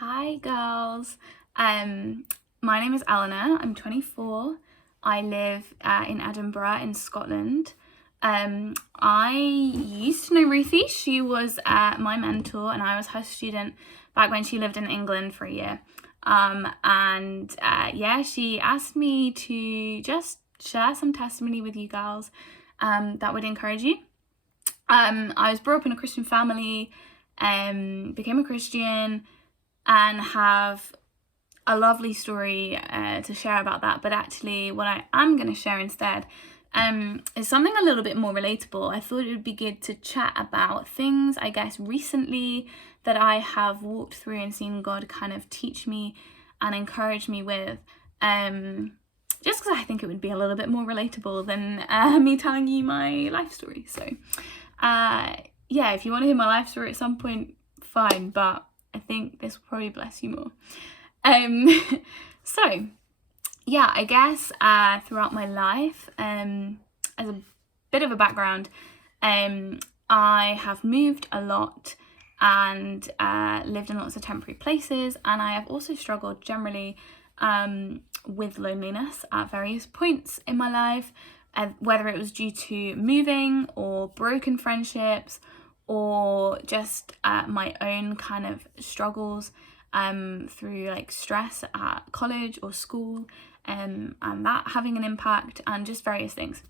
Hi girls. My name is Eleanor. I'm 24. I live in Edinburgh in Scotland. I used to know Ruthie. She was my mentor and I was her student back when she lived in England for a year. She asked me to just share some testimony with you girls that would encourage you. I was brought up in a Christian family, became a Christian, and have a lovely story to share about that. But actually what I am going to share instead is something a little bit more relatable. I thought it would be good to chat about things, I guess, recently that I have walked through and seen God kind of teach me and encourage me with, just because I think it would be a little bit more relatable than me telling you my life story. So if you want to hear my life story at some point, fine, but I think this will probably bless you more. I guess throughout my life, as a bit of a background, I have moved a lot and lived in lots of temporary places, and I have also struggled generally with loneliness at various points in my life, whether it was due to moving or broken friendships or just my own kind of struggles through like stress at college or school, and that having an impact, and just various things.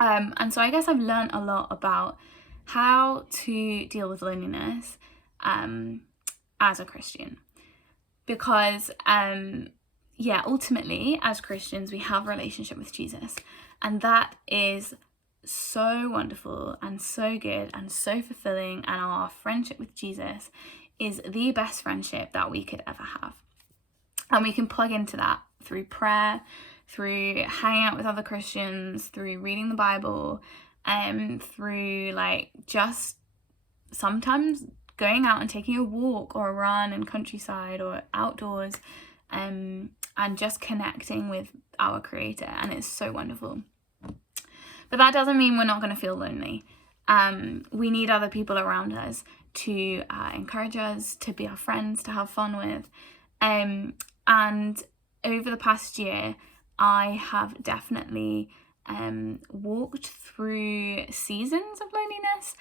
And so I guess I've learned a lot about how to deal with loneliness as a Christian, because ultimately as Christians we have a relationship with Jesus, and that is so wonderful and so good and so fulfilling, and our friendship with Jesus is the best friendship that we could ever have. And we can plug into that through prayer, through hanging out with other Christians, through reading the Bible, through like just sometimes going out and taking a walk or a run in countryside or outdoors, and just connecting with our Creator, and it's so wonderful. But that doesn't mean we're not going to feel lonely. We need other people around us to encourage us, to be our friends, to have fun with. And over the past year, I have definitely walked through seasons of loneliness.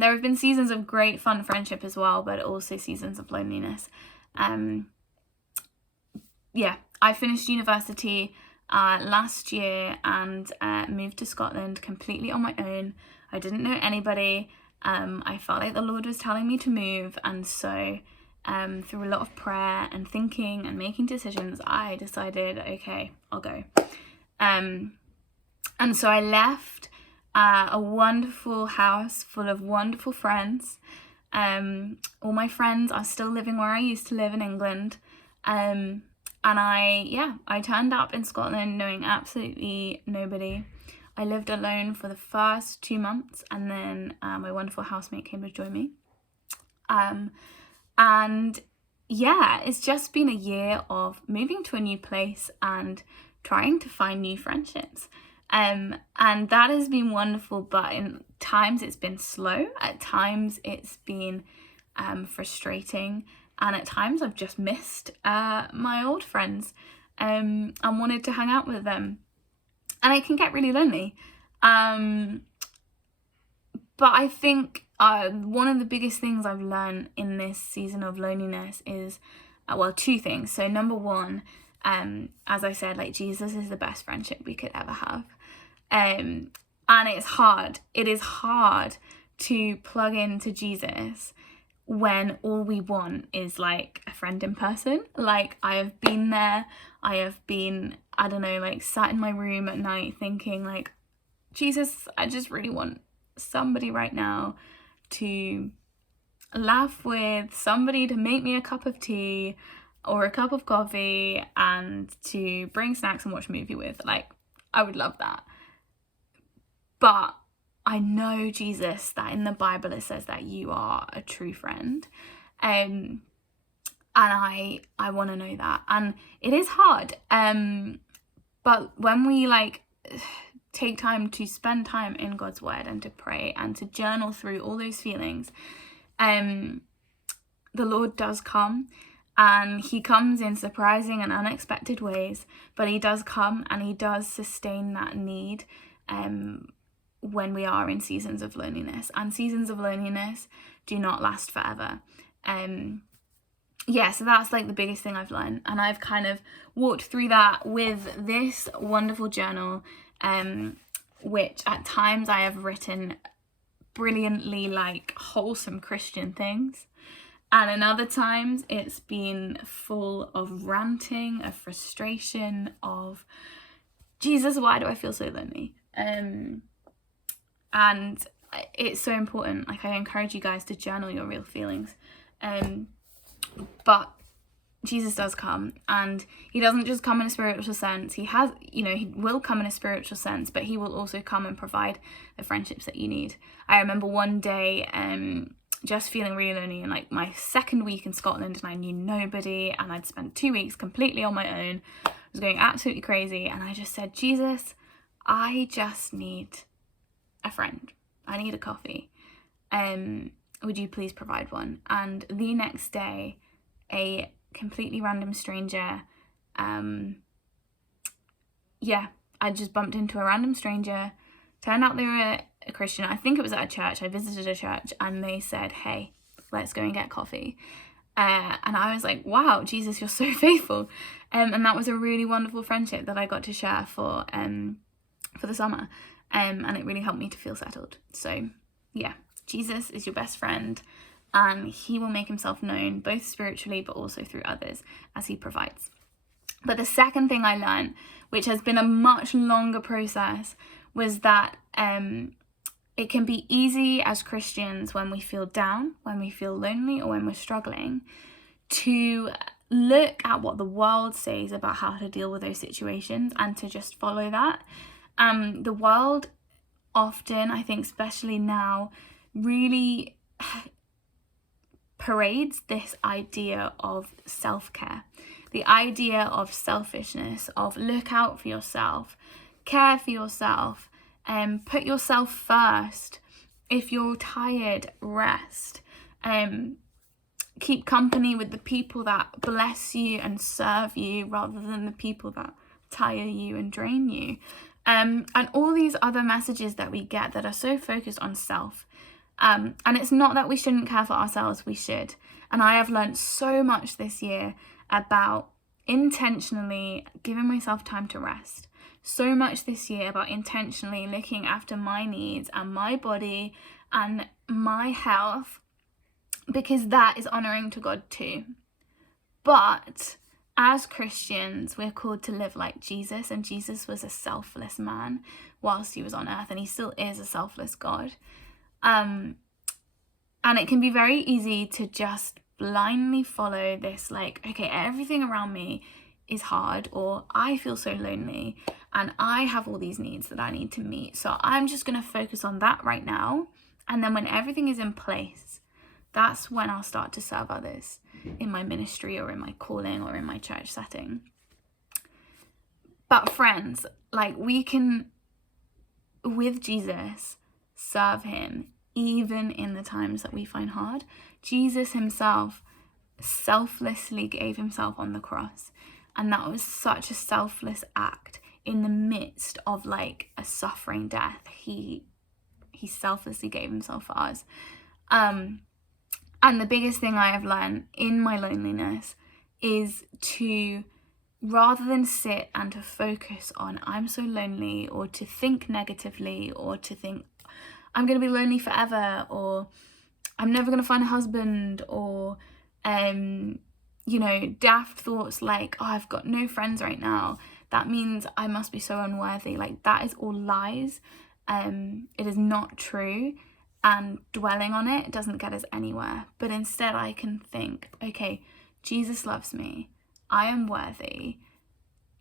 There have been seasons of great fun friendship as well, but also seasons of loneliness. I finished university last year and moved to Scotland completely on my own. I didn't know anybody. I felt like the Lord was telling me to move, and so through a lot of prayer and thinking and making decisions, I decided, okay, I'll go. And so I left a wonderful house full of wonderful friends. All my friends are still living where I used to live in England. And I turned up in Scotland knowing absolutely nobody. I lived alone for the first 2 months, and then my wonderful housemate came to join me. It's just been a year of moving to a new place and trying to find new friendships. And that has been wonderful, but in times it's been slow. At times it's been frustrating. And at times I've just missed my old friends and wanted to hang out with them. And it can get really lonely. But I think one of the biggest things I've learned in this season of loneliness is, two things. So number one, as I said, like Jesus is the best friendship we could ever have. And it's hard. It is hard to plug into Jesus when all we want is like a friend in person. Like I have been there. I have been, sat in my room at night thinking like, Jesus, I just really want somebody right now to laugh with, somebody to make me a cup of tea or a cup of coffee and to bring snacks and watch a movie with. Like, I would love that. But I know, Jesus, that in the Bible it says that you are a true friend. And I want to know that. And it is hard. But when we take time to spend time in God's word and to pray and to journal through all those feelings, the Lord does come And he comes in surprising and unexpected ways, but he does come and he does sustain that need when we are in seasons of loneliness. And seasons of loneliness do not last forever. So that's like the biggest thing I've learned. And I've kind of walked through that with this wonderful journal, which at times I have written brilliantly like wholesome Christian things. And in other times it's been full of ranting, of frustration, of Jesus, why do I feel so lonely? And it's so important. Like, I encourage you guys to journal your real feelings. But Jesus does come, and he doesn't just come in a spiritual sense. He will come in a spiritual sense, but he will also come and provide the friendships that you need. I remember one day just feeling really lonely in like my second week in Scotland, and I knew nobody, and I'd spent 2 weeks completely on my own. I was going absolutely crazy, and I just said, Jesus, I just need a friend. I need a coffee. Would you please provide one? And the next day, a completely random stranger, I just bumped into a random stranger. Turned out they were a Christian. I think it was at a church. I visited a church, and they said, hey, let's go and get coffee. And I was like, wow, Jesus, you're so faithful. And that was a really wonderful friendship that I got to share for the summer. And it really helped me to feel settled. So yeah, Jesus is your best friend, and he will make himself known both spiritually but also through others as he provides. But the second thing I learned, which has been a much longer process, was that it can be easy as Christians when we feel down, when we feel lonely, or when we're struggling, to look at what the world says about how to deal with those situations and to just follow that. The world often, I think especially now, really parades this idea of self-care, the idea of selfishness, of look out for yourself, care for yourself, put yourself first. If you're tired, rest. Keep company with the people that bless you and serve you rather than the people that tire you and drain you. And all these other messages that we get that are so focused on self. And it's not that we shouldn't care for ourselves, we should. And I have learned so much this year about intentionally giving myself time to rest. So much this year about intentionally looking after my needs and my body and my health, because that is honouring to God too. But as Christians, we're called to live like Jesus, and Jesus was a selfless man whilst he was on earth, and he still is a selfless God. And it can be very easy to just blindly follow this, like, okay, everything around me is hard, or I feel so lonely, and I have all these needs that I need to meet, so I'm just going to focus on that right now, and then when everything is in place, that's when I'll start to serve others in my ministry or in my calling or in my church setting. But friends, like, we can, with Jesus, serve him even in the times that we find hard. Jesus himself selflessly gave himself on the cross, and that was such a selfless act in the midst of like a suffering death. He selflessly gave himself for us. And the biggest thing I have learned in my loneliness is to, rather than sit and to focus on I'm so lonely, or to think negatively, or to think I'm going to be lonely forever, or I'm never going to find a husband, or daft thoughts like, oh, I've got no friends right now, that means I must be so unworthy. Like, that is all lies. It is not true. And dwelling on it doesn't get us anywhere. But instead I can think, okay, Jesus loves me. I am worthy.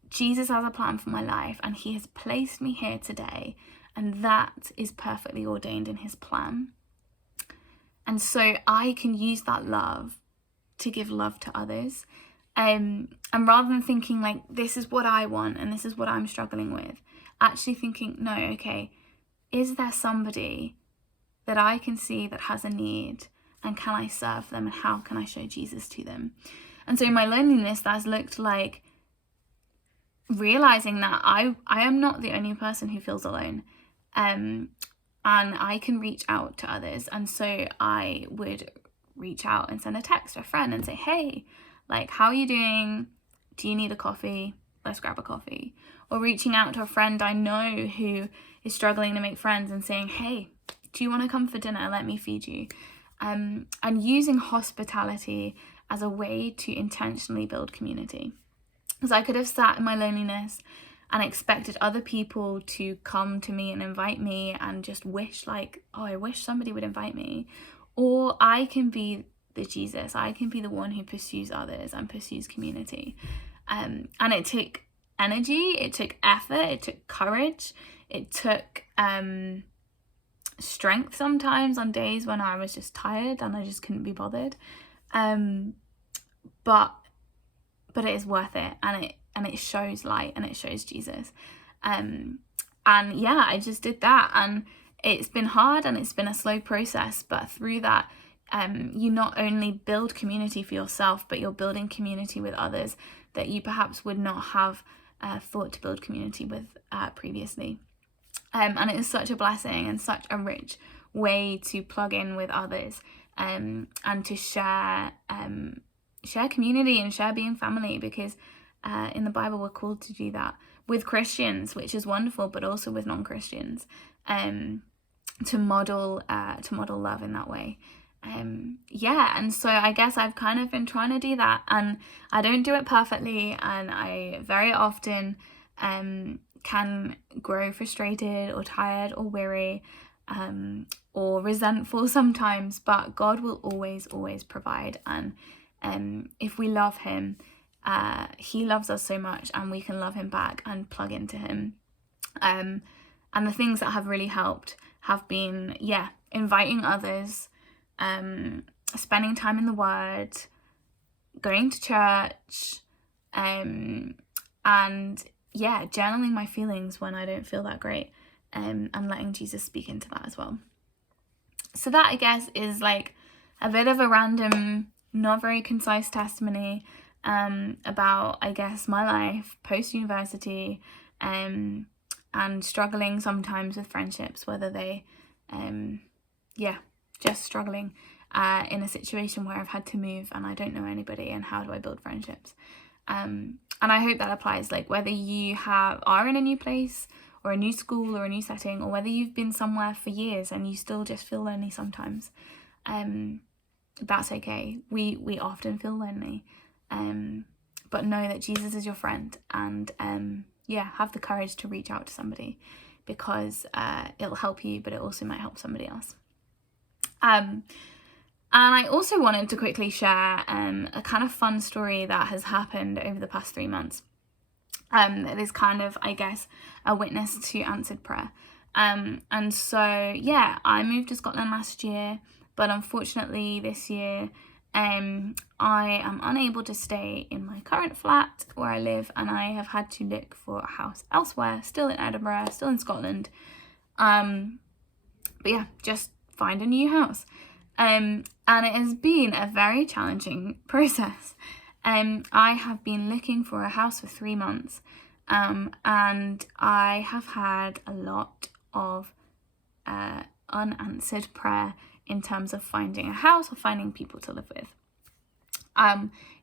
Jesus has a plan for my life, and he has placed me here today. And that is perfectly ordained in his plan. And so I can use that love to give love to others. And rather than thinking like, this is what I want and this is what I'm struggling with, actually thinking, no, okay, is there somebody that I can see that has a need, and can I serve them, and how can I show Jesus to them? And so in my loneliness, that's looked like realizing that I am not the only person who feels alone, and I can reach out to others. And so I would reach out and send a text to a friend and say, hey, like, how are you doing? Do you need a coffee? Let's grab a coffee. Or reaching out to a friend I know who is struggling to make friends and saying, hey, do you want to come for dinner? Let me feed you. And using hospitality as a way to intentionally build community. Because I could have sat in my loneliness and expected other people to come to me and invite me and just wish like, oh, I wish somebody would invite me. Or I can be the Jesus. I can be the one who pursues others and pursues community. And it took energy, it took effort, it took courage, it took strength sometimes on days when I was just tired and I just couldn't be bothered. But it is worth it, and it shows light and it shows Jesus. And yeah, I just did that, and it's been hard and it's been a slow process, but through that, you not only build community for yourself, but you're building community with others that you perhaps would not have thought to build community with previously. And it is such a blessing and such a rich way to plug in with others, and to share community and share being family, because in the Bible we're called to do that with Christians, which is wonderful, but also with non-Christians, to model love in that way. And so I guess I've kind of been trying to do that, and I don't do it perfectly, and I very often can grow frustrated or tired or weary, or resentful sometimes, but God will always provide. And if we love him, he loves us so much, and we can love him back and plug into him. And the things that have really helped have been, inviting others, spending time in the Word, going to church, and journaling my feelings when I don't feel that great, and letting Jesus speak into that as well. So that, I guess, is like a bit of a random, not very concise testimony about, I guess, my life post-university, and struggling sometimes with friendships, whether they, just struggling in a situation where I've had to move and I don't know anybody, and how do I build friendships? And I hope that applies, like, whether you are in a new place or a new school or a new setting, or whether you've been somewhere for years and you still just feel lonely sometimes. That's okay. We often feel lonely, but know that Jesus is your friend, and have the courage to reach out to somebody, because it'll help you, but it also might help somebody else. And I also wanted to quickly share a kind of fun story that has happened over the past 3 months. That is kind of, I guess, a witness to answered prayer. And so, I moved to Scotland last year, but unfortunately this year, I am unable to stay in my current flat where I live, and I have had to look for a house elsewhere, still in Edinburgh, still in Scotland. Just find a new house. And it has been a very challenging process. I have been looking for a house for 3 months, and I have had a lot of unanswered prayer in terms of finding a house or finding people to live with.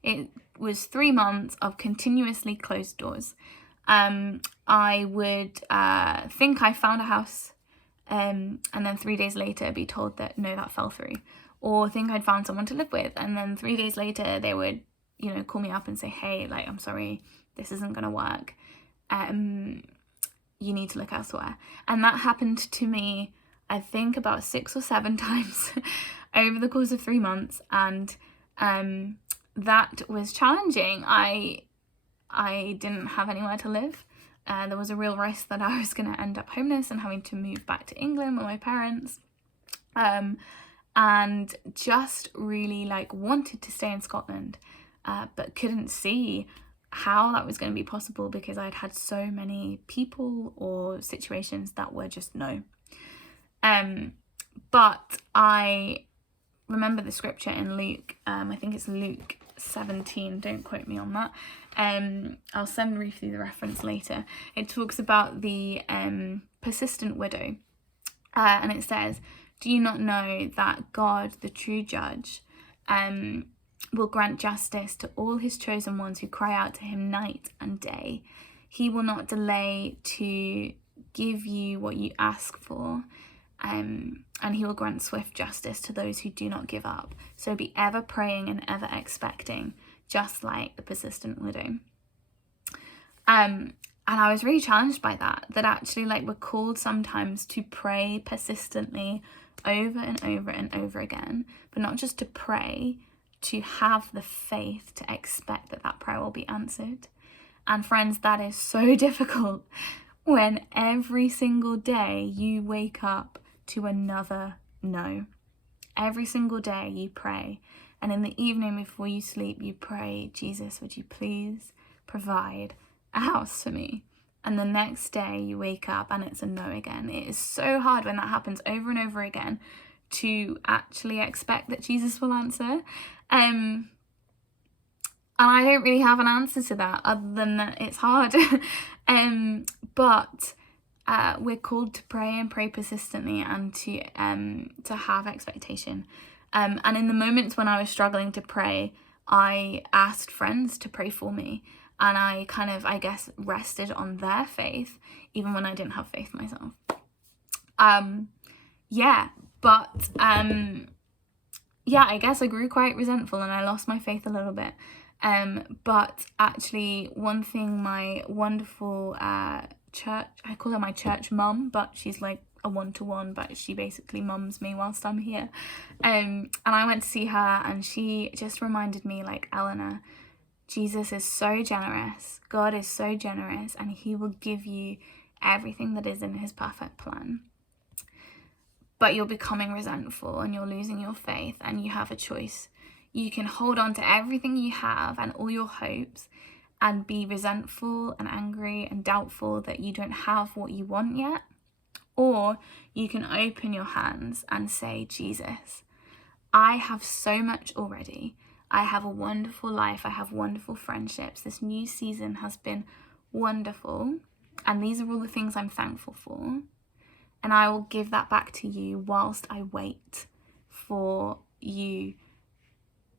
It was 3 months of continuously closed doors. I would think I found a house, and then 3 days later be told that no, that fell through, or think I'd found someone to live with, and then 3 days later they would call me up and say, hey, like, I'm sorry, this isn't gonna work, you need to look elsewhere. And that happened to me, I think, about 6 or 7 times over the course of 3 months, and that was challenging. I didn't have anywhere to live. There was a real risk that I was going to end up homeless and having to move back to England with my parents, and just really wanted to stay in Scotland, but couldn't see how that was going to be possible, because I'd had so many people or situations that were just no. But I remember the scripture in Luke, I think it's Luke 17, don't quote me on that. I'll send Ruthie the reference later. It talks about the persistent widow, and it says, "Do you not know that God, the true judge, will grant justice to all his chosen ones who cry out to him night and day? He will not delay to give you what you ask for, and he will grant swift justice to those who do not give up. So be ever praying and ever expecting, just like the persistent widow." And I was really challenged by that actually, like, we're called sometimes to pray persistently over and over and over again, but not just to pray, to have the faith to expect that prayer will be answered. And friends, that is so difficult when every single day you wake up to another no. Every single day you pray, and in the evening before you sleep you pray, "Jesus, would you please provide a house for me?" And the next day you wake up and it's a no again. It is so hard when that happens over and over again to actually expect that Jesus will answer. And I don't really have an answer to that other than that it's hard. But we're called to pray and pray persistently, and to have expectation. And in the moments when I was struggling to pray, I asked friends to pray for me, and I kind of, I guess, rested on their faith even when I didn't have faith myself. I guess I grew quite resentful and I lost my faith a little bit. But actually, one thing my wonderful church, I call her my church mum, but she's like a one-to-one, but she basically mums me whilst I'm here. And I went to see her, and she just reminded me, like, "Eleanor, Jesus is so generous, God is so generous, and he will give you everything that is in his perfect plan. But you're becoming resentful and you're losing your faith, and you have a choice. You can hold on to everything you have and all your hopes and be resentful and angry and doubtful that you don't have what you want yet. Or you can open your hands and say, "Jesus, I have so much already. I have a wonderful life. I have wonderful friendships. This new season has been wonderful. And these are all the things I'm thankful for. And I will give that back to you whilst I wait for you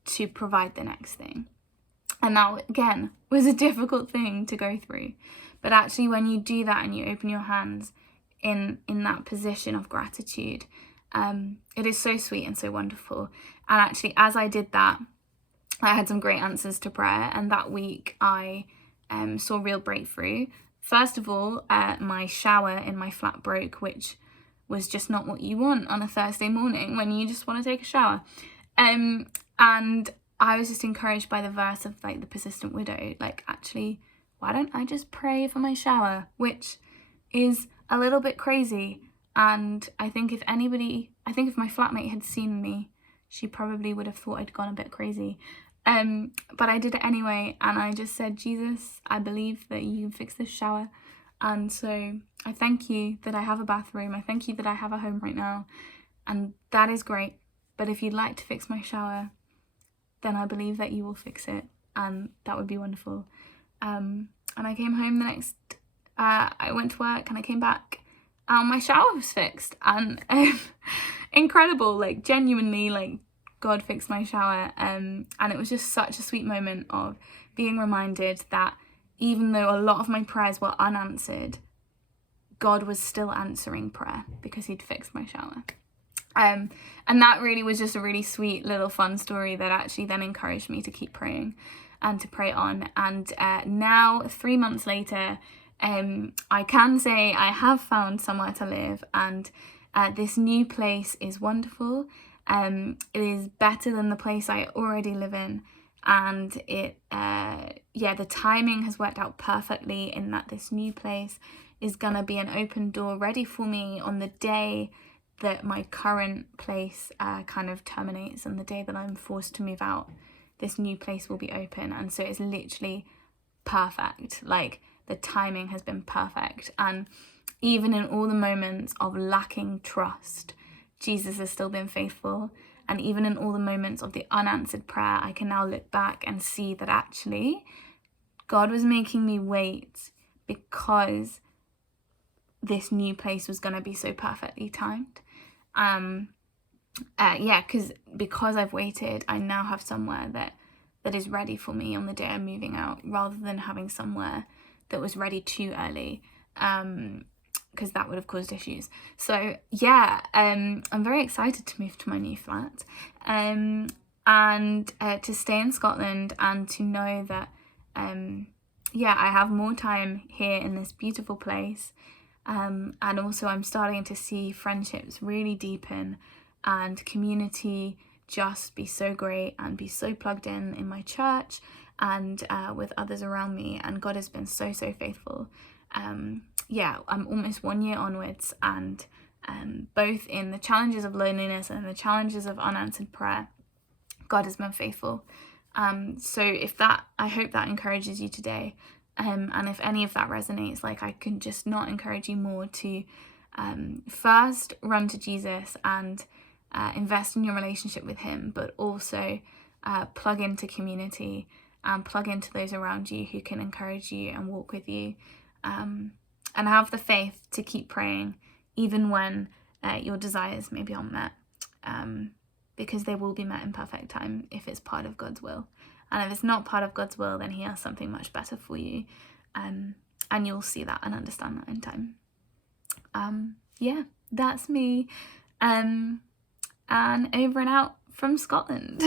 to provide the next thing." And that, again, was a difficult thing to go through. But actually, when you do that and you open your hands in that position of gratitude, it is so sweet and so wonderful. And actually, as I did that, I had some great answers to prayer. And that week, I saw real breakthrough. First of all, my shower in my flat broke, which was just not what you want on a Thursday morning when you just want to take a shower. And I was just encouraged by the verse of, like, the persistent widow. Like, actually, why don't I just pray for my shower? Which is a little bit crazy. And I think if my flatmate had seen me, she probably would have thought I'd gone a bit crazy. But I did it anyway, and I just said, "Jesus, I believe that you can fix this shower. And so I thank you that I have a bathroom. I thank you that I have a home right now. And that is great. But if you'd like to fix my shower, then I believe that you will fix it. And that would be wonderful." And I came home the next, I went to work and I came back and my shower was fixed. And incredible, like, genuinely, like, God fixed my shower. And it was just such a sweet moment of being reminded that even though a lot of my prayers were unanswered, God was still answering prayer because he'd fixed my shower. And that really was just a really sweet little fun story that actually then encouraged me to keep praying and to pray on. And now, 3 months later, I can say I have found somewhere to live, and this new place is wonderful. It is better than the place I already live in, and the timing has worked out perfectly in that this new place is gonna be an open door ready for me on the day that my current place kind of terminates, and the day that I'm forced to move out, this new place will be open. And so it's literally perfect. Like, the timing has been perfect. And even in all the moments of lacking trust, Jesus has still been faithful. And even in all the moments of the unanswered prayer, I can now look back and see that actually God was making me wait because this new place was going to be so perfectly timed. Because I've waited, I now have somewhere that is ready for me on the day I'm moving out, rather than having somewhere that was ready too early, because that would have caused issues. So yeah, I'm very excited to move to my new flat, and to stay in Scotland, and to know that I have more time here in this beautiful place, and also I'm starting to see friendships really deepen and community just be so great, and be so plugged in my church and with others around me. And God has been so faithful. I'm almost 1 year onwards, and both in the challenges of loneliness and the challenges of unanswered prayer, God has been faithful. So I hope that encourages you today. And if any of that resonates, like, I can just not encourage you more to first run to Jesus and invest in your relationship with him, but also plug into community and plug into those around you who can encourage you and walk with you, and have the faith to keep praying even when your desires maybe aren't met, because they will be met in perfect time if it's part of God's will. And if it's not part of God's will, then he has something much better for you, and you'll see that and understand that in time. That's me. And over and out from Scotland.